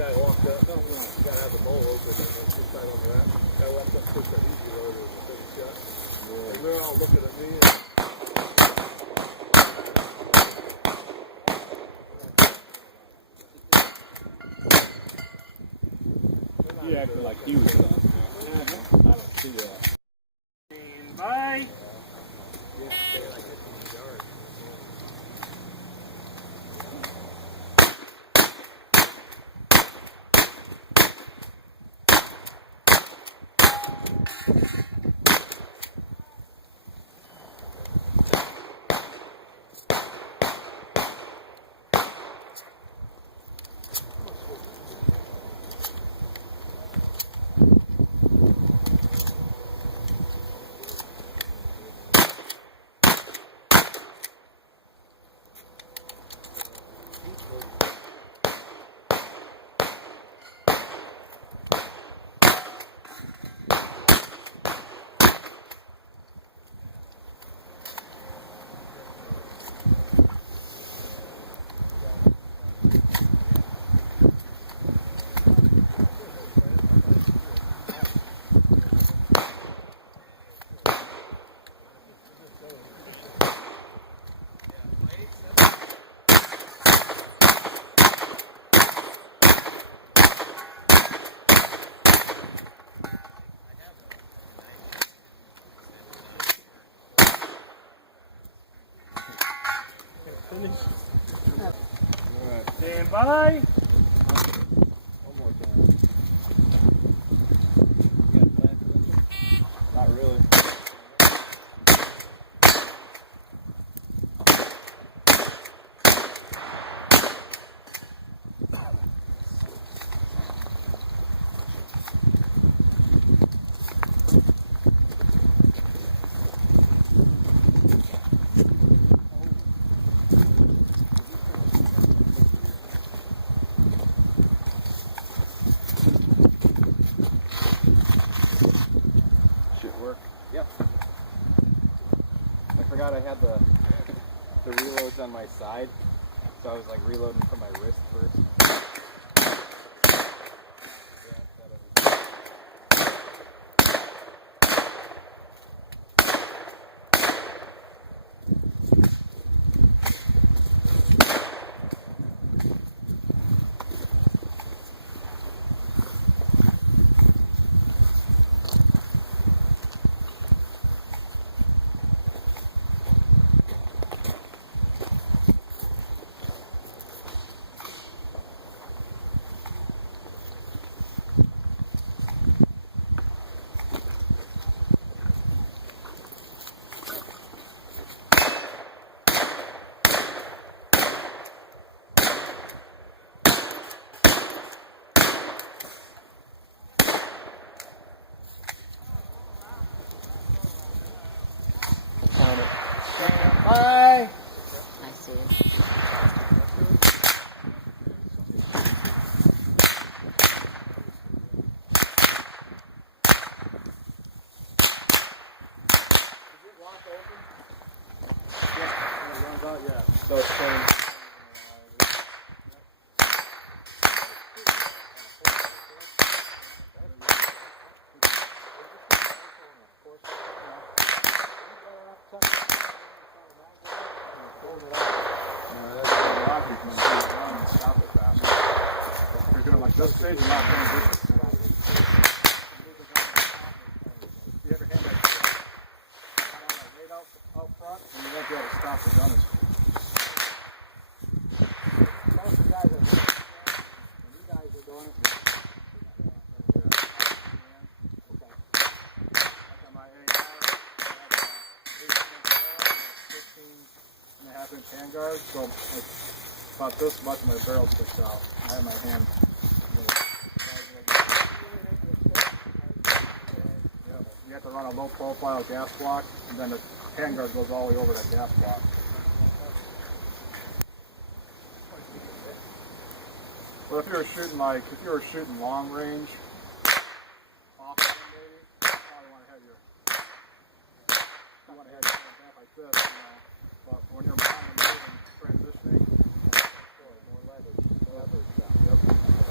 guy walked up. You gotta have the bowl open and then shoot right on that. Guy walked up, took that easy load with a big shot. And they're all looking at me. You acting like you was done. I don't see that. Bye. Stand by. One more time. Not really. Yep. I forgot I had the reloads on my side, so I was like reloading from my wrist first. Bye. I see it. So it's turning. Just stage and not going to you have your hand right out front, and you won't be able to stop the gun. Most of the guys are doing it, and you guys are doing it. Okay. Like on my AR, I have 15.5-inch handguard, so it's about this much of my barrel sticks out. I have my hand. You have to run a low profile gas block, and then the handguard goes all the way over that gas block. Well, if you were shooting long range, off maybe, you probably want to have your hand like this, but when you're mounting and transitioning, more leverage. Yep.